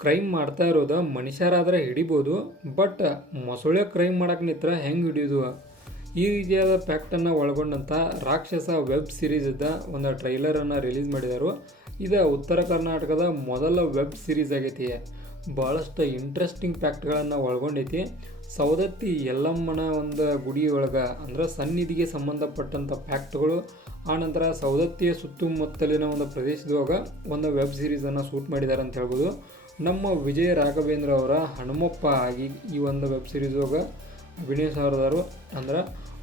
Crime ಮಾಡ್ತಾ ಇರೋದು ಮನುಷ್ಯರಾದ್ರೆ ಹಿಡಿಬೋದು, ಬಟ್ ಮೊಸಳೆ ಕ್ರೈಮ್ ಮಾಡಕ್ಕೆ ನಿಂತ್ರ ಹೆಂಗೆ ಹಿಡಿಯೋದು? ಈ ರೀತಿಯಾದ ಫ್ಯಾಕ್ಟನ್ನು ಒಳಗೊಂಡಂಥ ರಾಕ್ಷಸ ವೆಬ್ ಸೀರೀಸ್ದ ಒಂದು ಟ್ರೈಲರನ್ನು ರಿಲೀಸ್ ಮಾಡಿದರು. ಇದು ಉತ್ತರ ಕರ್ನಾಟಕದ ಮೊದಲ ವೆಬ್ ಸೀರೀಸ್ ಆಗೈತಿ. ಭಾಳಷ್ಟು ಇಂಟ್ರೆಸ್ಟಿಂಗ್ ಫ್ಯಾಕ್ಟ್ಗಳನ್ನು ಒಳಗೊಂಡೈತಿ. ಸವದತ್ತಿ ಯಲ್ಲಮ್ಮನ ಒಂದು ಗುಡಿ ಒಳಗೆ ಅಂದ್ರೆ ಸನ್ನಿಧಿಗೆ ಸಂಬಂಧಪಟ್ಟಂಥ ಫ್ಯಾಕ್ಟ್ಗಳು, ಆನಂತರ ಸವದತ್ತಿಯ ಸುತ್ತಮುತ್ತಲಿನ ಒಂದು ಪ್ರದೇಶದೊಳಗೆ ಒಂದು ವೆಬ್ ಸೀರೀಸನ್ನು ಶೂಟ್ ಮಾಡಿದ್ದಾರೆ ಅಂತ ಹೇಳ್ಬೋದು. ನಮ್ಮ ವಿಜಯ ರಾಘವೇಂದ್ರ ಅವರ ಹನುಮಪ್ಪ ಆಗಿ ಈ ಒಂದು ವೆಬ್ ಸೀರೀಸ್ ಒಳಗೆ ಅಭಿನಯಿಸೋರು. ಅಂದ್ರೆ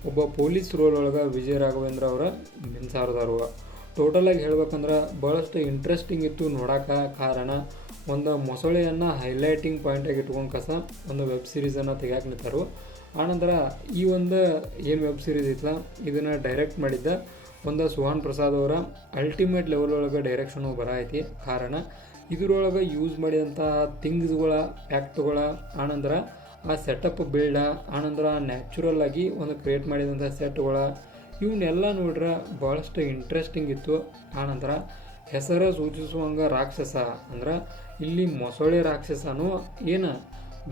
ಒಬ್ಬ ಪೊಲೀಸ್ ರೋಲ್ ಒಳಗೆ ವಿಜಯ ರಾಘವೇಂದ್ರ ಅವರ ಮಿನ್ಸಾರದಾರು. ಟೋಟಲಾಗಿ ಹೇಳ್ಬೇಕಂದ್ರೆ ಭಾಳಷ್ಟು ಇಂಟ್ರೆಸ್ಟಿಂಗ್ ಇತ್ತು ನೋಡೋಕೆ. ಕಾರಣ ಒಂದು ಮೊಸಳೆಯನ್ನು ಹೈಲೈಟಿಂಗ್ ಪಾಯಿಂಟಾಗಿ ಇಟ್ಕೊಂಡು ಒಂದು ವೆಬ್ ಸೀರೀಸನ್ನು ತೆಗಿಯಾಕೆ ನಿಂತರು. ಆನಂತರ ಈ ಒಂದು ಏನು ವೆಬ್ ಸೀರೀಸ್ ಐತಲ್ಲ ಇದನ್ನು ಡೈರೆಕ್ಟ್ ಮಾಡಿದ್ದ ಒಂದು ಸುಹಾನ್ ಪ್ರಸಾದ್ ಅವರ ಅಲ್ಟಿಮೇಟ್ ಲೆವೆಲ್ ಒಳಗೆ ಡೈರೆಕ್ಷನು ಐತಿ. ಕಾರಣ ಇದರೊಳಗೆ ಯೂಸ್ ಮಾಡಿದಂಥ ಥಿಂಗ್ಸ್ಗಳ ಫ್ಯಾಕ್ಟ್ಗಳ, ಆನಂತರ ಆ ಸೆಟಪ್ ಬಿಲ್ಡ, ಆನಂತರ ನ್ಯಾಚುರಲ್ ಆಗಿ ಒಂದು ಕ್ರಿಯೇಟ್ ಮಾಡಿದಂಥ ಸೆಟ್ಗಳ, ಇವನ್ನೆಲ್ಲ ನೋಡ್ರೆ ಭಾಳಷ್ಟು ಇಂಟ್ರೆಸ್ಟಿಂಗ್ ಇತ್ತು. ಆನಂತರ ಹೆಸರು ಸೂಚಿಸುವಂಗೆ ರಾಕ್ಷಸ ಅಂದ್ರೆ ಇಲ್ಲಿ ಮೊಸಳೆ ರಾಕ್ಷಸನೂ ಏನು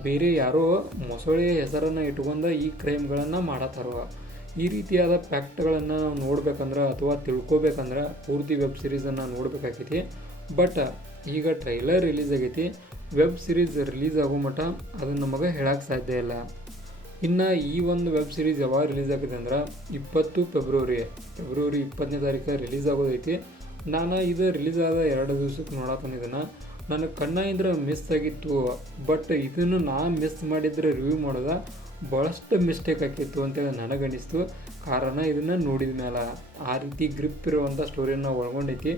ಬೇರೆ ಯಾರೋ ಮೊಸಳೆಯ ಹೆಸರನ್ನು ಇಟ್ಕೊಂಡು ಈ ಕ್ರೈಮ್ಗಳನ್ನು ಮಾಡತ್ತಾರೋ. ಈ ರೀತಿಯಾದ ಫ್ಯಾಕ್ಟ್ಗಳನ್ನು ನಾವು ನೋಡ್ಬೇಕಂದ್ರೆ ಅಥವಾ ತಿಳ್ಕೊಬೇಕಂದ್ರೆ ಪೂರ್ತಿ ವೆಬ್ ಸೀರೀಸನ್ನು ನೋಡ್ಬೇಕಾಗೈತಿ. ಬಟ್ ಈಗ ಟ್ರೈಲರ್ ರಿಲೀಸ್ ಆಗೈತಿ. ವೆಬ್ ಸೀರೀಸ್ ರಿಲೀಸ್ ಆಗೋ ಮಟ್ಟ ಅದನ್ನು ನಮಗೆ ಹೇಳಕ್ಕೆ ಸಾಧ್ಯ ಇಲ್ಲ. ಇನ್ನು ಈ ಒಂದು ವೆಬ್ ಸೀರೀಸ್ ಯಾವಾಗ ರಿಲೀಸ್ ಆಗಿದೆ ಅಂದ್ರೆ 20 ಫೆಬ್ರವರಿ 20ನೇ ತಾರೀಕು ರಿಲೀಸ್ ಆಗೋದೈತಿ. ನಾನು ಇದು ರಿಲೀಸ್ ಆದ 2 ದಿವಸಕ್ಕೆ ನೋಡತ್ತಂದಿದ್ದನ್ನು ನನಗೆ ಕಣ್ಣಿಂದ್ರೆ ಮಿಸ್ ಆಗಿತ್ತು. ಬಟ್ ಇದನ್ನು ನಾನು ಮಿಸ್ ಮಾಡಿದರೆ ರಿವ್ಯೂ ಮಾಡೋದು ಭಾಳಷ್ಟು ಮಿಸ್ಟೇಕ್ ಆಕಿತ್ತು ಅಂತೇಳಿ ನನಗನ್ನಿಸ್ತು. ಕಾರಣ ಇದನ್ನು ನೋಡಿದ ಮೇಲೆ ಆ ರೀತಿ ಗ್ರಿಪ್ ಇರುವಂಥ ಸ್ಟೋರಿಯನ್ನು ಒಳಗೊಂಡೈತಿ.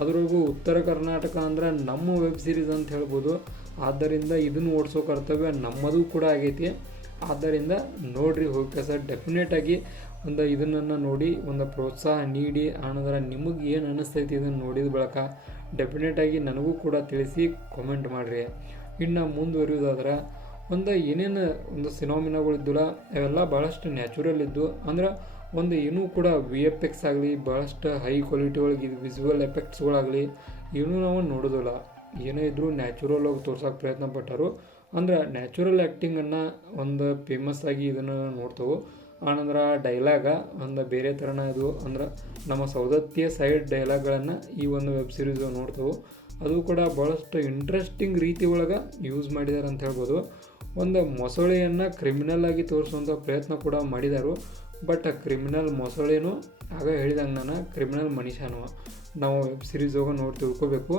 ಅದರೊಳಗೂ ಉತ್ತರ ಕರ್ನಾಟಕ ಅಂದ್ರೆ ನಮ್ಮ ವೆಬ್ ಸೀರೀಸ್ ಅಂತ ಹೇಳ್ಬೋದು. ಆದ್ದರಿಂದ ಇದನ್ನು ಓಡಿಸೋ ಕರ್ತವ್ಯ ನಮ್ಮದು ಕೂಡ ಆಗೈತಿ. ಆದ್ದರಿಂದ ನೋಡ್ರಿ ಹೋಗಿ ಸರ್, ಡೆಫಿನೆಟಾಗಿ ಒಂದು ಇದನ್ನು ನೋಡಿ ಒಂದು ಪ್ರೋತ್ಸಾಹ ನೀಡಿ, ಆನಂತರ ನಿಮಗೆ ಏನು ಅನ್ನಿಸ್ತೈತಿ ಇದನ್ನು ನೋಡಿದ ಬಳಿಕ ಡೆಫಿನೆಟಾಗಿ ನನಗೂ ಕೂಡ ತಿಳಿಸಿ ಕಾಮೆಂಟ್ ಮಾಡಿರಿ. ಇನ್ನು ಮುಂದುವರಿಯೋದಾದ್ರೆ ಒಂದು ಏನೇನು ಒಂದು ಸಿನಾಮಿನಾಗಳಿದ್ದಿಲ್ಲ ಅವೆಲ್ಲ ಭಾಳಷ್ಟು ನ್ಯಾಚುರಲ್ ಇದ್ದು. ಅಂದ್ರೆ ಒಂದು ಏನೂ ಕೂಡ VFX ಆಗಲಿ ಭಾಳಷ್ಟು ಹೈ ಕ್ವಾಲಿಟಿ ಒಳಗೆ ಇದು ವಿಸುವಲ್ ಎಫೆಕ್ಟ್ಸ್ಗಳಾಗಲಿ ಏನೂ ನಾವು ನೋಡೋದಿಲ್ಲ. ಏನೇ ಇದ್ದರೂ ನ್ಯಾಚುರಲ್ ಆಗಿ ತೋರ್ಸೋಕೆ ಪ್ರಯತ್ನ ಪಟ್ಟರು. ಅಂದ್ರೆ ನ್ಯಾಚುರಲ್ ಆ್ಯಕ್ಟಿಂಗನ್ನು ಒಂದು ಫೇಮಸ್ ಆಗಿ ಇದನ್ನು ನೋಡ್ತೇವೆ. ಆನಂತರ ಡೈಲಾಗ ಒಂದು ಬೇರೆ ಥರನ ಇದು ಅಂದ್ರೆ ನಮ್ಮ ಸೌದತ್ತಿಯ ಸೈಡ್ ಡೈಲಾಗ್ಗಳನ್ನು ಈ ಒಂದು ವೆಬ್ ಸೀರೀಸ್ ನೋಡ್ತೇವೆ. ಅದು ಕೂಡ ಭಾಳಷ್ಟು ಇಂಟ್ರೆಸ್ಟಿಂಗ್ ರೀತಿ ಒಳಗೆ ಯೂಸ್ ಮಾಡಿದ್ದಾರೆ ಅಂತ ಹೇಳ್ಬೋದು. ಒಂದು ಮೊಸಳೆಯನ್ನು ಕ್ರಿಮಿನಲ್ ಆಗಿ ತೋರಿಸುವಂಥ ಪ್ರಯತ್ನ ಕೂಡ ಮಾಡಿದರು. ಬಟ್ ಕ್ರಿಮಿನಲ್ ಮೊಸಳೆನೂ ಆಗ ಹೇಳಿದಂಗೆ ನಾನು ಕ್ರಿಮಿನಲ್ ಮನುಷ್ಯನೂ ನಾವು ವೆಬ್ ಸೀರೀಸ್ ಹೋಗಿ ನೋಡಿ ತಿಳ್ಕೊಬೇಕು.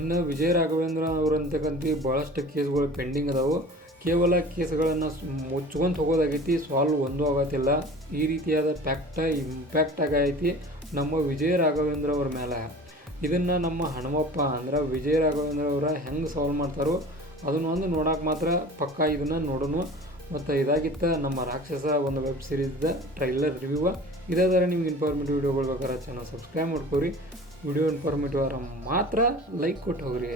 ಇನ್ನು ವಿಜಯ ರಾಘವೇಂದ್ರ ಅವರಂತಕ್ಕಂಥ ಭಾಳಷ್ಟು ಕೇಸ್ಗಳು ಪೆಂಡಿಂಗ್ ಅದಾವೆ. ಕೇವಲ ಕೇಸ್ಗಳನ್ನು ಮುಚ್ಕೊಂಡು ಹೋಗೋದಾಗೈತಿ, ಸಾಲ್ವ್ ಒಂದೂ ಆಗತ್ತಿಲ್ಲ. ಈ ರೀತಿಯಾದ ಇಂಪ್ಯಾಕ್ಟ್ ಆಗೈತಿ ನಮ್ಮ ವಿಜಯ ರಾಘವೇಂದ್ರ ಅವ್ರ ಮೇಲೆ. ಇದನ್ನು ನಮ್ಮ ಹನುಮಪ್ಪ ಅಂದ್ರೆ ವಿಜಯ ರಾಘವೇಂದ್ರ ಅವರ ಹೆಂಗೆ ಸಾಲ್ವ್ ಮಾಡ್ತಾರೋ ಅದನ್ನು ಒಂದು ನೋಡೋಕೆ ಮಾತ್ರ ಪಕ್ಕ ಇದನ್ನು ನೋಡೋಣ. ಮತ್ತು ಇದಾಗಿತ್ತ ನಮ್ಮ ರಾಕ್ಷಸ ಒಂದು ವೆಬ್ ಸೀರೀಸ್ದ ಟ್ರೈಲರ್ ರಿವ್ಯೂ. ಇದೇ ಥರ ನಿಮ್ಗೆ ಇನ್ಫಾರ್ಮೇಟಿವ್ ವಿಡಿಯೋಗಳು ಬೇಕಾದ್ರೆ ಚಾನಲ್ ಸಬ್ಸ್ಕ್ರೈಬ್ ಮಾಡ್ಕೊರಿ. ವಿಡಿಯೋ ಇನ್ಫಾರ್ಮೇಟಿವ್ ಆದ್ರೆ ಮಾತ್ರ ಲೈಕ್ ಕೊಟ್ಟು ಹೋಗ್ರಿ.